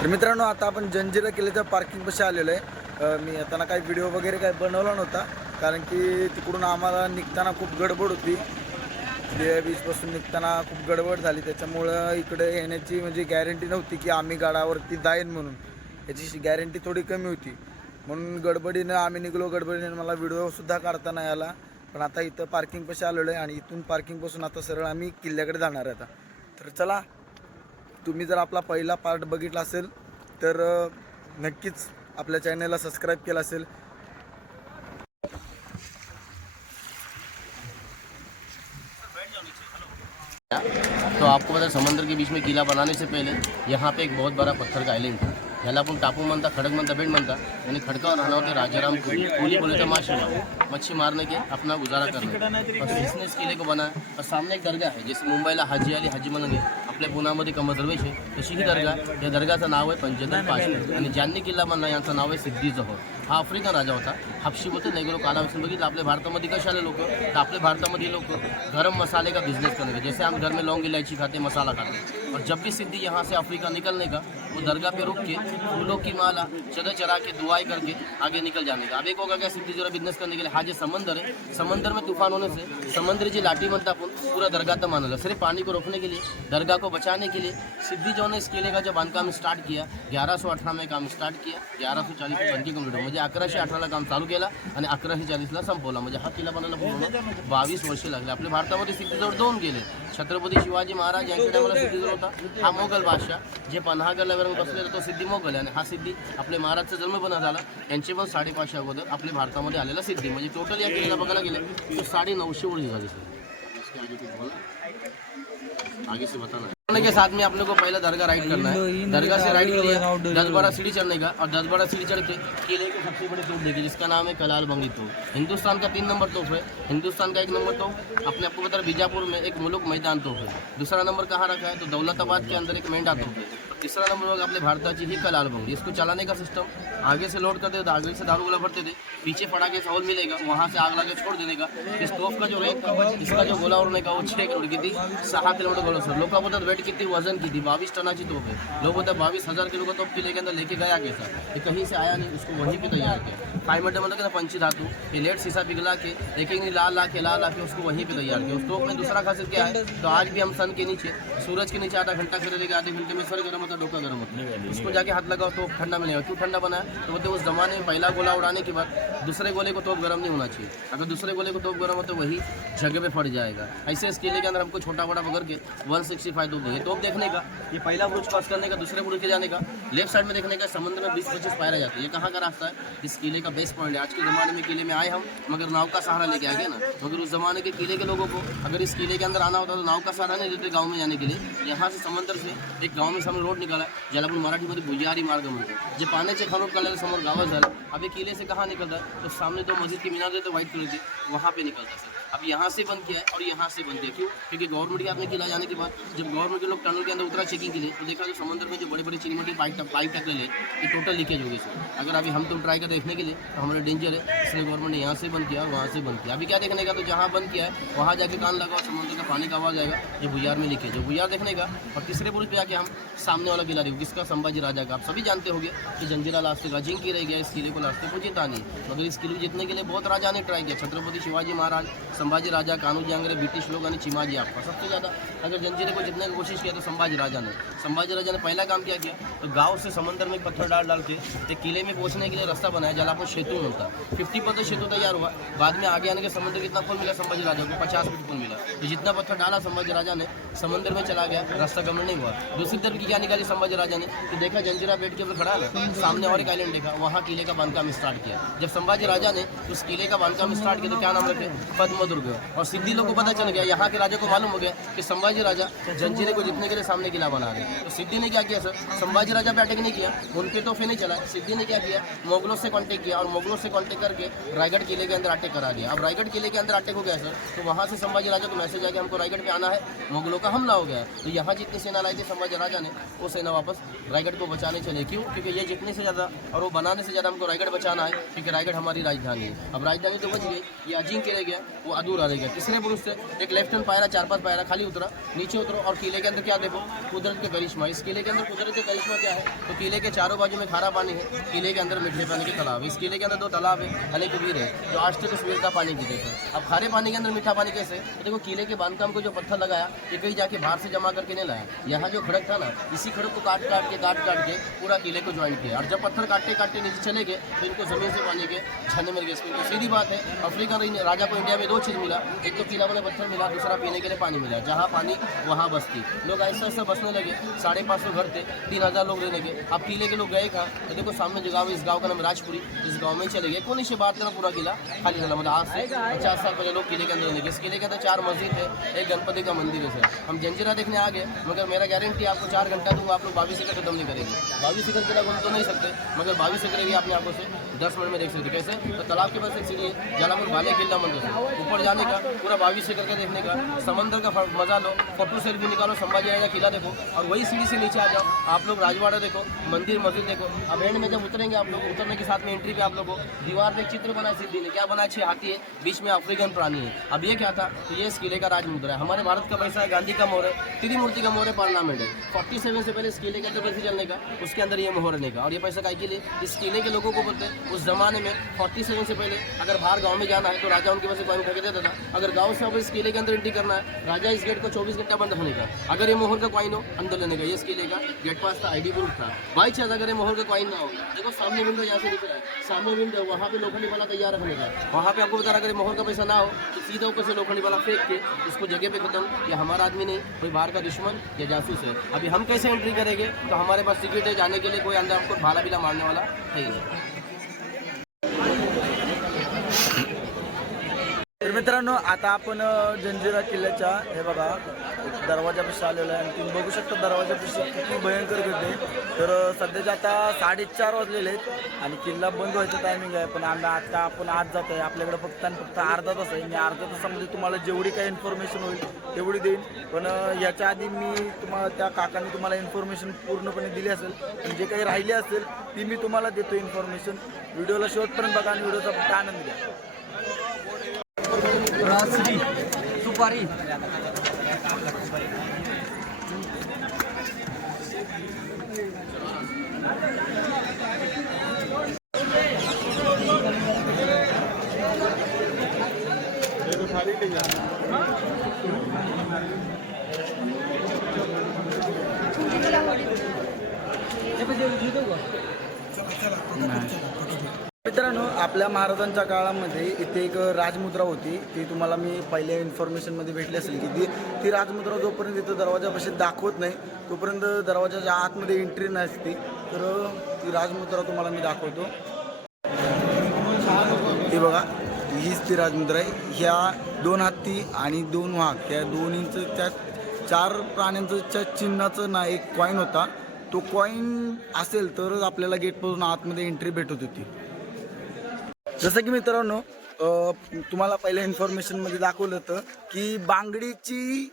तर मित्रांनो आता आपण जंजिरा किल्ल्याच्या पार्किंगपाशी आलेलो आहे. मी येताना काही व्हिडिओ वगैरे काही बनवला नव्हता कारण की तिकडून आम्हाला निघताना खूप गडबड होती. लिया बीचपासून निघताना खूप गडबड झाली. त्याच्यामुळं इकडे येण्याची म्हणजे गॅरंटी नव्हती की आम्ही गाडावरती जाईन म्हणून. याची गॅरंटी थोडी कमी होती. म्हणून गडबडीनं आम्ही निघलो. गडबडीनं मला व्हिडिओसुद्धा काढता नाही आला. पण आता इथं पार्किंगपाशी आलेलो आहे आणि इथून पार्किंगपासून आता सरळ आम्ही किल्ल्याकडे जाणार आहे आता. तर चला तुम्ही जर आपला पहिला पार्ट बघितला असेल तर नक्कीच आपल्या चॅनलला सबस्क्राईब केला असेल. तो आपको पता है समंदर के बीच में किला बनाने से पहले यहाँ पे एक बहुत बड़ा पत्थर का आइलैंड था। ह्याला आपण टापू म्हणता खडक म्हणता बेट म्हणता आणि खडकावर राहणार होते राजाराम कोली कोली बोले तो माशी मच्छी मारने के अपना गुजारा करना और इसने इस किले को बनाया। और सामने एक दरगाह है जैसे मुंबईला हाजी अली हाजी म्हणून आपल्या पुण्यामध्ये कमर दरवेश आहे तशी ही दर्गा. या दर्गाचं नाव आहे पंचदल पाशा आणि ज्यांनी किल्ला बांधला यांचं नाव आहे सिद्धी जोहर हा आफ्रिकन राजा होता. हापशी होते नेगरो कालावसून बघितलं आपल्या भारतामध्ये कसे आले लोक? तर आपल्या भारतामध्ये लोक गरम मसाले का बिजनेस करने का? जैसे हम घर में लौंग इलायची खाते मसाला खाते. और जब भी सिद्धि यहाँ से अफ्रीका निकलने का वो दरगाह पे रुक के फूलों की माला चढ़ा चढ़ा के दुआई करके आगे निकल जाने का। अब एक होगा क्या सिद्धि जो बिजनेस करने के लिए? हा जे समंदर है। समंदर में तूफान होने से समुद्र जी लाठी बनता अपन पूरा दरगाह तक माना सिर्फ पानी को रोकने के लिए दरगाह को बचाने के लिए सिद्धि जो ने इस किले का जो बांधकाम स्टार्ट किया ग्यारह सौ अठरा में काम स्टार्ट किया ग्यारह सौ चाळीस बनकी कंप्लीट हो म्हणजे अकराशे अठराला काम चालू केला आणि अकराशे चाळीसला संपवला। म्हणजे हा किल्ला बनायला पूर्ण बावीस वर्षे लागले. आपल्या भारतामध्ये सिद्धीजवळ दोन गेले छत्रपती शिवाजी महाराज यांच्या टायमाला सिद्धीजवळ होता. हा मोगल बादशाह जे पन्हागडल्यावर बसलेला तो सिद्धी मोगल आणि हा सिद्धी आपले महाराजचा जन्म पण झाला. यांचे पण साडेपाचशे अगोदर आपल्या भारतामध्ये आलेला सिद्धी. म्हणजे टोटल या किल्ल्याला बघायला गेले तो साडे नऊशे वर्ष झाली. सर आगे से बताना करने के साथ में आप लोग को पहला दरगाह राइड करना है। दरगाह से राइड दस बारह सीढ़ी चढ़ने का और दस बारह सीढ़ी चढ़ के किले की सबसे बड़ी तोप देखिए जिसका नाम है कलाल बंगी तोप। हिंदुस्तान का तीन नंबर तोप है। हिंदुस्तान का एक नंबर तोप अपने आपको बता बीजापुर में एक मुलुक मैदान तोप है। दूसरा नंबर कहाँ रखा है? तो दौलताबाद के अंदर एक मेंढा तोप है। तीसरा नंबर होगा अपने भारताची ही कलाल बंगी इसको चलाने का सिस्टम आगे से लोड करते थे आगे से दारू गोला भरते थे पीछे फटाके से होल मिलेगा, वहाँ से आग लगा छोड़ देने का। इस का जो रेट इसका जो गोला उड़ने का, वो छः करोड़ की थी। सहा किलोमीटर गोला सर। लोग बोलतात वेट किती वज़न किती बावीस टनाची तोप है। लोग बोलतात बावीस हज़ार किलो का तोप किले के अंदर लेके गया कैसा? ये कहीं से आया नहीं, उसको वहीं पे तैयार किया। फाइव मीटर मतलब ना पंची धातु, ये लेट शीशा पिघला के एक लाल ला के ला ला के, उसको वहीं पे तैयार किया। उस में दूसरा खासियत क्या है? तो आज भी हम सन के नीचे, सूरज के नीचे आधा घंटा खड़े रहेगा आधे घंटे में सर गर्म होता डोका गर्म होता है। उसको जाके हाथ लगाओ तो ठंडा मिलेगा। क्यों ठंडा बना है? तो बोलते उस जमाने में पहला गोला उड़ाने के बाद दूसरे गोले को तोप गर्म नहीं होना चाहिए। अगर दूसरे गोले को तोप गर्म हो तो वही जगह पे फट जाएगा। ऐसे इस किले के अंदर हमको छोटा बड़ा पकड़ के वन सिक्सटी फाइव तोप देंगे तोप देखने का ये पहला ब्रुज क्रॉस करने का दूसरे ब्रुज के जाने का लेफ़्ट साइड में देखने का समुद्र में बीस पच्चीस पायरा जाते हैं। ये कहाँ का रास्ता है? इस किले का बेस्ट पॉइंट है। आज के ज़माने में किले में आए हम मगर नाव का सहारा लेके आ गए ना। मगर उस ज़माने के किले के लोगों को अगर इस किले के अंदर आना होता तो नाव का सहारा नहीं देते गाँव में जाने के लिए। यहाँ से समंदर से एक गाँव में सामने रोड निकाला निघाला ज्याला आपण मराठीमध्ये भुजारी मार्ग म्हणतो. जे पाण्याचे खारोट काढलेलं समोर गावात झालं अभी किले से कहाँ निकलता है तो सामने मस्जिद की मीनार तो व्हाइट कलर की वहाँ पे निकलता सर अब यहाँ से बंद किया है और यहाँ से बंद किया क्यों क्योंकि गवर्नमेंट के में किला जाने के बाद जब गवर्नमेंट के लोग टनल के अंदर उतरा चेकिंग के लिए तो देखा जो समुद्र में जो बड़े बड़े चिनीमटी पाइप पाइप टकले ले ये टोटल लीकेज हो गई सर अगर अभी हम तो ट्राई कर देखने के लिए तो हमारा डेंजर है, इसलिए गवर्नमेंट ने यहाँ से बंद किया वहाँ से बंद किया। अभी क्या देखने का तो जहाँ बंद किया है, वहाँ जाके कान लगाओ, समुद्र का पानी का आवाज़ आएगा जो बुझार में लीकेज है। बुझार देखने का, और तीसरे पुरुष पे आके हम सामने वाला किला देखो, जिसका संभाजी राजा का, आप सभी जानते होंगे कि जंजीरा लास्ट का जिंक रह गया, इस किले को लास्ट को जीता नहीं। मगर इस किले को जीतने के लिए बहुत राजा ने ट्राई किया, छत्रपति शिवाजी महाराज संभाजी राजा कान्होजी आंग्रे ब्रिटिश लोग आणि चिमाजी आपका सबसे ज़्यादा अगर जंजीरे को जीतने की कोशिश किया तो संभाजी राजा ने। संभाजी राजा ने पहला काम क्या किया? तो गाँव से समंदर में पत्थर डाल डाल के ते किले में पहुँचने के लिए रास्ता बनाया ज्याला आपण सेतू म्हणता फिफ्टी परसेंट सेतु तैयार हुआ। बाद में आगे आने के समंदर कितना पुल मिला? संभाजी राजा को पचास फीट पुल मिला। तो जितना पत्थर डाला संभाजी राजा ने, समंदर में चला गया, रास्ता कमर नहीं हुआ। दूसरी तरफ़ की क्या निकाली संभाजी राजा ने? तो देखा जंजीरा बेट के ऊपर खड़ा है सामने और एक आइलैंड देखा, वहाँ किले का बांधकाम स्टार्ट किया। जब संभाजी राजा ने उस किले का बांधकाम स्टार्ट किया तो क्या नाम रखे? पद्मदुर्ग और सिद्धि लोग को पता चल गया, यहाँ के राजा को मालूम हो गया कि संभाजी राजा जंजीरे को जीतने के लिए सामने किला बना रहे तो सिद्धि ने क्या किया सर? संभाजी राजा पे अटैक नहीं किया, उनके तो फिर नहीं चला। सिद्धि ने क्या किया? मुगलों से कांटेक्ट किया और मुगलों से कांटेक्ट करके रायगढ़ किले के अंदर अटैक करा दिया। अब रायगढ़ किले के अंदर अटैक हो गया सर तो वहाँ से संभाजी राजा को मैसेज आ गया, हमको रायगढ़ पे आना है, मुगलों का हमला हो गया तो यहाँ जितनी सेना लाई थी संभाजी राजा ने, वो सेना वापस रायगढ़ को बचाने चले। क्यों? क्योंकि ये जितने से ज़्यादा और वो बनाने से ज़्यादा हमको रायगढ़ बचाना है, क्योंकि रायगढ़ हमारी राजधानी है। अब राजधानी तो बच गई, ये अजिंक्य रह गया, वो अधूरा रह गया। तीसरे पुरुष से एक लेफ़्ट हैंड पायरा, चार पाँच पायरा, खाली उतरा, नीचे उतरो और किले के अंदर क्या देखो? कुदरत के करिश्मा। इस किले के अंदर कुदरत के करिश्मा क्या है? तो किले के चारों बाजू में खारा पानी है। किले के अंदर मीठे पानी के तालाब है। इस किले के अंदर दो तालाब है अनेक वीर है, जो आज तक तस्वीर का पानी पीते थे। अब खारे पानी के अंदर मीठा पानी कैसे तो देखो, किले के बांधकाम को जो पत्थर लगाया, ये कहीं जाके बाहर से जमा करके नहीं लाया। यहाँ जो खड़क था ना, इसी खड़क को काट काट के काट काट के पूरा किले को ज्वाइन किया। और जब पत्थर काटते काटते नीचे चले गए तो इनको ज़मीन से पानी के छाने मिल गए इसमें तो सीधी बात है, अफ्रीका राजा को इंडिया में दो चीज़ मिला। एक तो किला वाले पत्थर मिला, दूसरा पीने के लिए पानी मिला। जहाँ पानी, वहाँ बस्ती। लोग ऐसा ऐसा बसने लगे। साढ़े पाँच सौ घर थे, तीन हज़ार लोग रहने के अब किले के लोग गए कहाँ? तो देखो सामने जो गाँव इस गाँव का नाम राजपुरी। इस गाँव में चले गए। कौन इसे बात करना पूरा किला खाली था। मतलब आज से पचास साल पहले लोग किले के अंदर इस किले के अंदर चार मस्जिद है, एक गणपति का मंदिर है, सर। हम जंजीरा देखने आ गए, मगर मेरा गारंटी आपको चार घंटा दूँगा, आप लोग बाईस एकड़ खत्म नहीं करेंगे। बाईस एकड़ किला घूम तो नहीं सकते, मगर बाईस एकड़ भी अपनी आँखों से दस मिनट में देख सकते कैसे? तो तालाब के पास एक सीढ़ी जलापुर भाले किला मंदिर से ऊपर जाने का, पूरा बाईस एकड़ का देखने का, समंदर का मज़ा लो फ़ोटो सेल्फी निकालो, संभाजी राजा किला देखो, और वही सीढ़ी से नीचे आ जाओ। आप लोग राजवाड़ा देखो, मंदिर मस्जिद देखो, अब एंड में जब उतरेंगे आप लोग, उतरने के साथ में एंट्री पे आप लोग को, दीवार पे चित्र बना सिद्धि ने। क्या बना छह हाथी है, बीच में अफ्रीकन प्राणी है। अब ये क्या था? तो ये इस किले का राज मुद्रा है। हमारे भारत का पैसा गांधी का मोहर है, त्रिमूर्ति का मोहर है, पार्लियामेंट है। फोर्टी से पहले इस किले के अंदर पैसे चलने का? उसके अंदर ये मोहर रहने का और ये पैसा काय के लिए? इस किले के लोगों को बोलते हैं, उस जमाने में फोर्टी से पहले अगर बाहर गाँव में जाना है तो राजा उनके पास कॉइन उठा के देता था, अगर गाँव से अब किले के अंदर एंट्री करना है, राजा इस गेट को चौबीस घंटा बंद रखने का। अगर ये मोहर का कॉइन हो अंदर लेने का, ये किले का गेट पास था आईडी प्रूफ था। बाई चांस अगर ये मोहर का कॉइन ना हो, देखो सामने विंडो यहाँ से दिख रहा है, सामने विंडो वहाँ पे लोखंडी वाला तैयार रखने का वहाँ पे आपको बता रहा अगर मोहर का पैसा ना हो तो सीधा ऊपर से लोखंडी वाला फेंक के इसको जगह पे खत्म, ये हमारा आदमी नहीं, कोई बाहर का दुश्मन या जासूस है। अभी हम कैसे एंट्री करेंगे तो हमारे पास टिकट है, जाने के लिए कोई अंदर हमको भाला बिला मारने वाला है ही नहीं। तर मित्रांनो आता आपण जंजिरा किल्ल्याच्या हे बघा दरवाजापाशी आलेलो आहे. आणि तुम्ही बघू शकता दरवाजापाशी किती भयंकर गर्दी तर सध्याचे आता साडेचार वाजलेले आहेत आणि किल्ला बंद व्हायचं टायमिंग आहे. पण आम्ही आता आपण आज जात आहे. आपल्याकडे फक्त आणि फक्त अर्धा तास आहे. मी अर्धा तासामध्ये तुम्हाला जेवढी काही इन्फॉर्मेशन होईल तेवढी देईन. पण याच्या आधी मी तुम्हाला त्या काकांनी तुम्हाला इन्फॉर्मेशन पूर्णपणे दिली असेल. पण जे काही राहिली असेल ती मी तुम्हाला देतो इन्फॉर्मेशन व्हिडिओला शेवटपर्यंत बघा आणि व्हिडिओचा फक्त आनंद घ्या. रासरी सुपारी मित्रांनो आपल्या महाराजांच्या काळामध्ये इथे एक राजमुद्रा होती. ती तुम्हाला मी पहिल्या इन्फॉर्मेशनमध्ये भेटली असेल की ती ती राजमुद्रा जोपर्यंत इथं दरवाजापाशी दाखवत नाही तोपर्यंत दरवाजाच्या आतमध्ये एंट्री नसते. तर ती राजमुद्रा तुम्हाला मी दाखवतो. हे बघा हीच ती राजमुद्रा आहे. ह्या दोन हत्ती आणि दोन वाघ. ह्या दोन्हींचं त्या चार प्राण्यांचं त्या चिन्हाचं ना एक कॉईन होता. तो कॉईन असेल तरच आपल्याला गेटपासून आतमध्ये एंट्री भेटत होती. जसं की मित्रांनो तुम्हाला पहिल्या इन्फॉर्मेशनमध्ये दाखवलं होतं की बांगडीची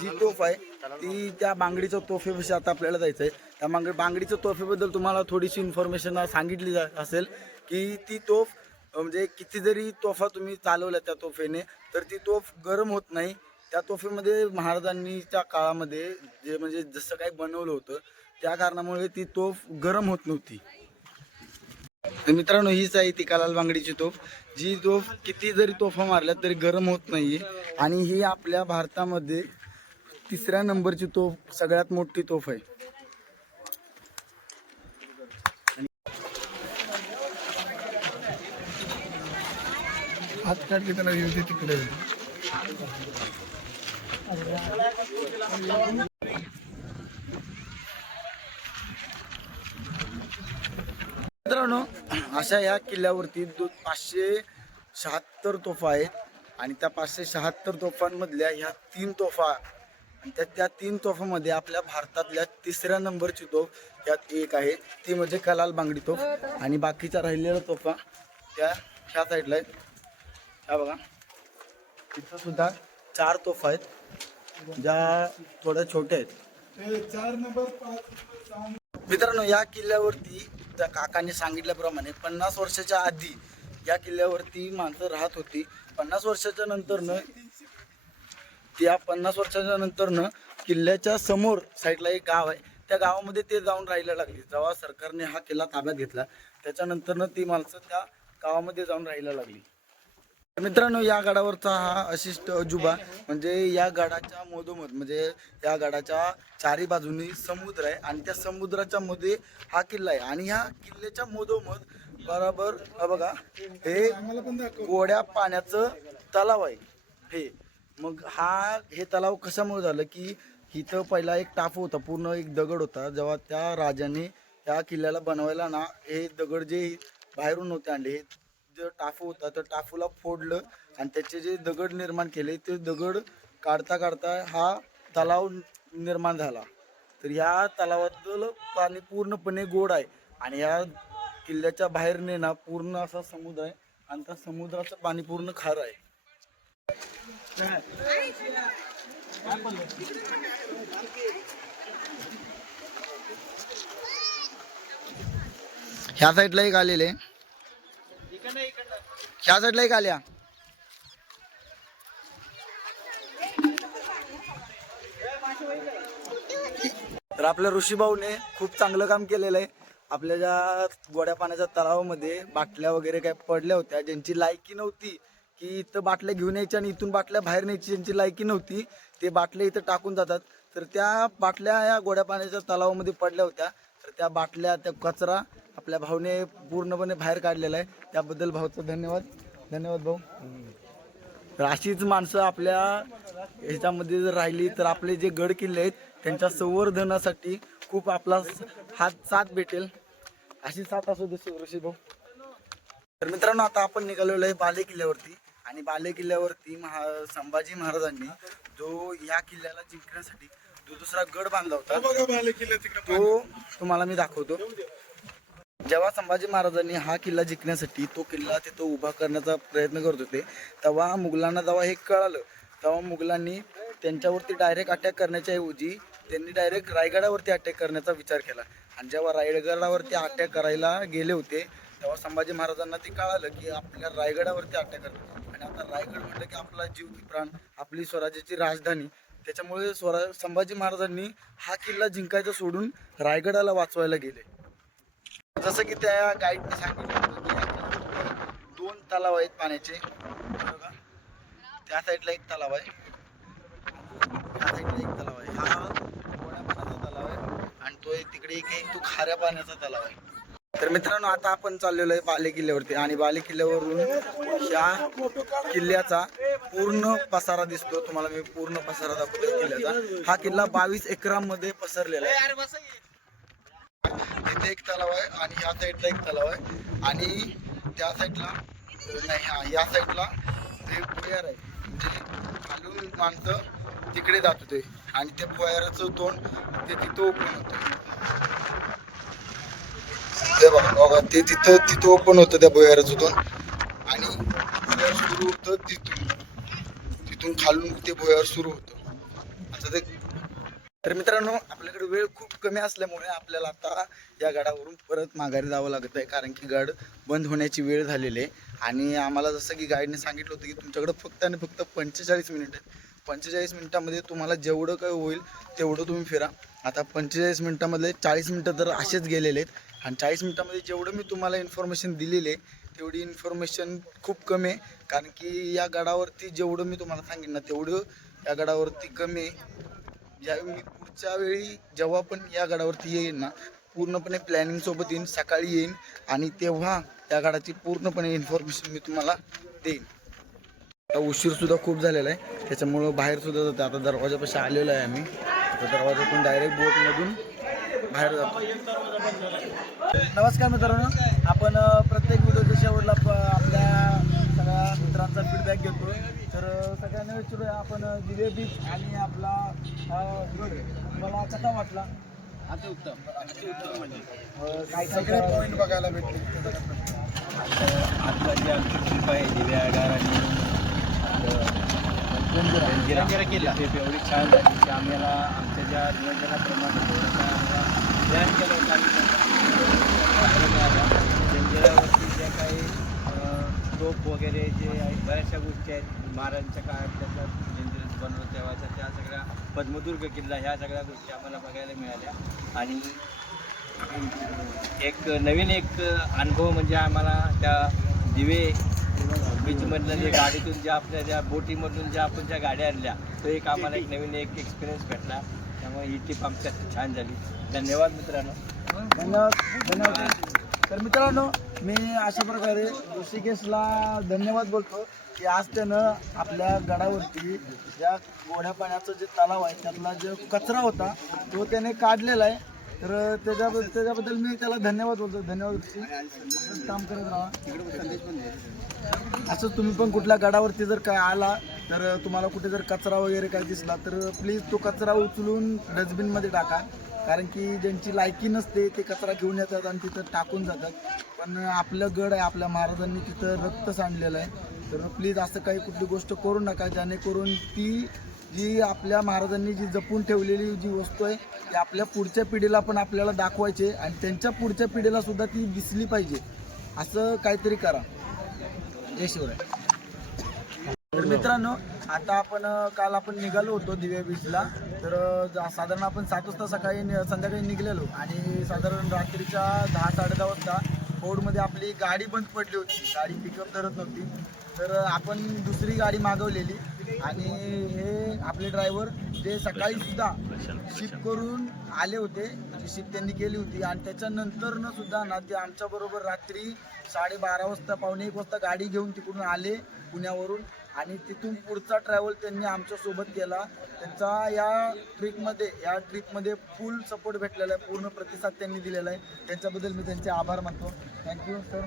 जी तोफ आहे ती त्या बांगडीच्या तोफेविषयी आता आपल्याला जायचं आहे. त्या बांगडी बांगडीच्या तोफेबद्दल तुम्हाला थोडीशी इन्फॉर्मेशन सांगितली जा असेल की ती तोफ म्हणजे किती जरी तोफा तुम्ही चालवल्या त्या तोफेने तर ती तोफ गरम होत नाही. त्या तोफेमध्ये महाराजांनीच्या काळामध्ये जे म्हणजे जसं काही बनवलं होतं त्या कारणामुळे ती तोफ गरम होत नव्हती. तर मित्रांनो हीच आहे ती कलाल बांगडीची तोफ. जी तोफ किती जरी तोफा मारल्या तरी गरम होत नाही आणि ही आपल्या भारतामध्ये तिसऱ्या नंबरची तोफ सगळ्यात मोठी तोफ आहे. हात काढले त्याला येऊ तिकडे मित्रांनो अशा या किल्ल्यावरती दोन पाचशे शहात्तर तोफा आहेत. आणि त्या पाचशे शहात्तर तोफांमधल्या ह्या तीन तोफा आणि त्या त्या तीन तोफामध्ये आपल्या भारतातल्या तिसऱ्या नंबरची तोफ यात एक आहे. ती म्हणजे कलाल बांगडी तोफ. आणि बाकीच्या राहिलेल्या तोफा त्या ह्या साईडला आहेत. ह्या बघा. तिथं सुद्धा चार तोफा आहेत. ज्या थोड्या छोट्या आहेत. चार नंबर पाच मित्रांनो या किल्ल्यावरती त्या काकांनी सांगितल्याप्रमाणे पन्नास वर्षाच्या आधी या किल्ल्यावरती माणसं राहत होती. पन्नास वर्षाच्या नंतरनं त्या पन्नास वर्षाच्या नंतरनं किल्ल्याच्या समोर साईडला एक गाव आहे. त्या गावामध्ये ते जाऊन राहायला लागले. जेव्हा सरकारने हा किल्ला ताब्यात घेतला त्याच्यानंतरनं ती माणसं त्या गावामध्ये जाऊन राहायला लागली. मित्रांनो या गडावरचा हा अशिष्ट अजुबा म्हणजे या गडाच्या मधोमध म्हणजे या गडाच्या चारी बाजूनी समुद्र आहे आणि त्या समुद्राच्या मध्ये हा किल्ला आहे. आणि ह्या किल्ल्याच्या मधोमध बरोबर हा बघा हे गोड्या पाण्याचं तलाव आहे. हे मग हा हे तलाव कशामुळे झालं की इथं पहिला एक टापू होता पूर्ण एक दगड होता जेव्हा त्या राजाने त्या किल्ल्याला बनवायला ना हे दगड जे बाहेरून नव्हते आणले हे जो टाफू होता तर टाफूला फोडलं आणि त्याचे जे दगड निर्माण केले ते दगड काढता काढता हा तलाव निर्माण झाला. तर या तलावातलं पाणी पूर्णपणे गोड आहे आणि या किल्ल्याच्या बाहेरने ना पूर्ण असा समुद्र आहे आणि त्या समुद्राचं पाणी पूर्ण खार आहे. ह्या साईडला एक आलेले. ह्या साईडला एक आल्या. तर आपल्या ऋषीभाऊने खूप चांगलं काम केलेलं आहे. आपल्या ज्या गोड्या पाण्याच्या तलावामध्ये बाटल्या वगैरे काय पडल्या होत्या. ज्यांची लायकी नव्हती की इथं बाटल्या घेऊन यायच्या आणि इथून बाटल्या बाहेर न्यायची ज्यांची लायकी नव्हती ते बाटल्या इथं टाकून जातात. तर त्या बाटल्या या गोड्या पाण्याच्या तलावामध्ये पडल्या होत्या. तर त्या बाटल्या त्या कचरा आपल्या भाऊने पूर्णपणे बाहेर काढलेला आहे. त्याबद्दल भाऊचं धन्यवाद. धन्यवाद भाऊ. तर अशीच माणसं आपल्या ह्याच्यामध्ये जर राहिली तर आपले जे गड किल्ले आहेत त्यांच्या संवर्धनासाठी खूप आपला हात साथ भेटेल. अशी साथ असू दे ऋषी भाऊ. तर मित्रांनो आता आपण निघालेलो आहे बाले किल्ल्यावरती आणि बाले किल्ल्यावरती महा संभाजी महाराजांनी जो या किल्ल्याला जिंकण्यासाठी जो दुसरा गड बांधला होता तो तुम्हाला मी दाखवतो. जेव्हा संभाजी महाराजांनी हा किल्ला जिंकण्यासाठी तो किल्ला तिथं उभा करण्याचा प्रयत्न करत होते तेव्हा मुघलांना जेव्हा हे कळालं. तेव्हा मुघलांनी त्यांच्यावरती डायरेक्ट अटॅक करण्याच्या ऐवजी त्यांनी डायरेक्ट रायगडावरती अटॅक करण्याचा विचार केला. आणि जेव्हा रायगडावरती अटॅक करायला गेले होते तेव्हा संभाजी महाराजांना ते कळालं की आपल्या रायगडावरती अटॅक करतात. आणि आता रायगड म्हटलं की आपला जीव की प्राण आपली स्वराज्याची राजधानी त्याच्यामुळे स्वरा संभाजी महाराजांनी हा किल्ला जिंकायचा सोडून रायगडाला वाचवायला गेले. जसं की त्या गाईडने सांगितलं दोन तलाव आहेत पाण्याचे. बघा. त्या साईडला एक तलाव आहे. त्या साईडला एक तलाव आहे. हा गोड्या पाण्याचा तलाव आहे. आणि तो एक तिकडे एक तो खाऱ्या पाण्याचा तलाव आहे. तर मित्रांनो आता आपण चाललेलो आहे बाले किल्ल्यावरती आणि बाले किल्ल्यावरून ह्या किल्ल्याचा पूर्ण पसारा दिसतो. तुम्हाला मी पूर्ण पसारा दाखवतो किल्ल्याचा. हा किल्ला बावीस एकरांमध्ये पसरलेला आहे. इथे एक तलाव आहे आणि ह्या साईडला एक तलाव आहे. आणि त्या साईडला नाही हा या साईडला ते भुयार आहे. म्हणजे खालून माणसं तिकडे जात होते. आणि त्या भुयाराचं तोंड ते तिथं ओपन होतं. ते बघा ते तिथं तिथं ओपन होतं त्या भुयाराचं आणि भुयार सुरू होतं तिथून. तिथून खालून ते भुयार सुरू होतं. आता ते तर मित्रांनो आपल्याकडे वेळ खूप कमी असल्यामुळे आपल्याला आता या गडावरून परत माघारी जावं लागत आहे कारण की गड बंद होण्याची वेळ झालेली आहे. आणि आम्हाला जसं की गाईडने सांगितलं होतं की तुमच्याकडे फक्त आणि फक्त पंचेचाळीस मिनिट आहेत. पंचेचाळीस मिनिटामध्ये तुम्हाला जेवढं काय होईल तेवढं तुम्ही फिरा. आता पंचेचाळीस मिनिटामधले चाळीस मिनटं तर असेच गेलेले आहेत. आणि चाळीस मिनटामध्ये जेवढं मी तुम्हाला इन्फॉर्मेशन दिलेली आहे तेवढी इन्फॉर्मेशन खूप कमी आहे. कारण की या गडावरती जेवढं मी तुम्हाला सांगेन ना तेवढं या गडावरती कमी आहे. या मी पुढच्या वेळी जेव्हा पण या गडावरती येईन ना पूर्णपणे प्लॅनिंगसोबत येईन सकाळी येईन. आणि तेव्हा त्या गडाची पूर्णपणे इन्फॉर्मेशन मी तुम्हाला देईन. आता उशीर सुद्धा खूप झालेला आहे. त्याच्यामुळं बाहेर सुद्धा जातो आता दरवाजापाशी आलेलो आहे आम्ही. तर दरवाजातून डायरेक्ट बोटमधून बाहेर जातो. नमस्कार मित्रांनो. आपण प्रत्येक व्हिडिओच्या शेवटला प- आपल्या सगळ्या मित्रांचा फीडबॅक घेतो तर सगळ्यांना विचारूया आपण दिवे बीच आणि आपला मला कसा वाटला? अतिउत्तम अतिउत्तम म्हणजे. काय सगळे पॉईंट बघायला भेटले आजचा जी आमची ट्रिप आहे दिव्यागार आणि जंजिरा ट्रिप एवढी छान झाली की आम्हाला आमच्या ज्या नियोजनाप्रमाणे प्लॅन केलं होतं आम्ही. त्याचा मिळाला जंजिरावरती ज्या काही तोप वगैरे जे आहेत बऱ्याचशा गोष्टी आहेत. महाराजांच्या काळात त्याचा जंजिरात बनवत तेव्हाच्या त्या सगळ्या पद्मदुर्ग किल्ला ह्या सगळ्या गोष्टी आम्हाला बघायला मिळाल्या. आणि एक नवीन एक अनुभव म्हणजे आम्हाला त्या दिवे बीचमधलं जे गाडीतून ज्या आपल्या ज्या बोटीमधून ज्या आपण ज्या गाड्या आणल्या तो एक आम्हाला एक नवीन एक एक्सपिरियन्स भेटला. त्यामुळे ही ट्रिप आमच्या छान झाली. धन्यवाद मित्रांनो. धन्यवाद. धन्यवाद. तर मित्रांनो मी अशा प्रकारे ऋषिकेशला धन्यवाद बोलतो की आज त्यानं आपल्या गडावरती ज्या गोड्या पाण्याचं जे तलाव आहे त्यातला जो कचरा होता तो त्याने काढलेला आहे. तर त्याच्याबद्दल त्याच्याबद्दल मी त्याला धन्यवाद बोलतो धन्यवाद असंच काम करत राहा. असंच तुम्ही पण कुठल्या गडावरती जर काय आला तर तुम्हाला कुठे जर कचरा वगैरे काय दिसला तर प्लीज तो कचरा उचलून डस्टबिनमध्ये टाका. कारण की ज्यांची लायकी नसते ते कचरा घेऊन येतात आणि तिथं टाकून जातात. पण आपलं गड आहे आपल्या महाराजांनी तिथं रक्त सांडलेलं आहे. तर प्लीज असं काही कुठली गोष्ट करू नका जेणेकरून ती जी आपल्या महाराजांनी जी जपून ठेवलेली जी वस्तू आहे ती आपल्या पुढच्या पिढीला पण आपल्याला दाखवायची आहे आणि त्यांच्या पुढच्या पिढीला सुद्धा ती दिसली पाहिजे. असं काहीतरी करा. जय शिवराय. तर मित्रांनो आता आपण काल आपण निघालो होतो दिव्या बीचला. तर साधारण आपण सात वाजता सकाळी नि- संध्याकाळी निघलेलो आणि साधारण रात्रीच्या दहा साडे दहा वाजता फोर्डमध्ये आपली गाडी बंद पडली होती. गाडी पिकअप धरत नव्हती. तर आपण दुसरी गाडी मागवलेली. आणि हे आपले ड्रायव्हर जे सकाळी सुद्धा शिफ्ट करून आले होते. शिफ्ट त्यांनी केली होती. आणि त्याच्यानंतरनं सुद्धा ना ते आमच्याबरोबर रात्री साडेबारा वाजता पावणे एक वाजता गाडी घेऊन तिकडून आले पुण्यावरून. आणि तिथून पुढचा ट्रॅव्हल त्यांनी आमच्यासोबत केला. त्यांचा या ट्रिपमध्ये या ट्रिपमध्ये फुल सपोर्ट भेटलेला आहे. पूर्ण प्रतिसाद त्यांनी दिलेला आहे. त्यांच्याबद्दल मी त्यांचे आभार मानतो. थँक्यू सर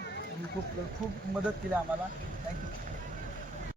खूप खूप मदत केली आम्हाला. थँक्यू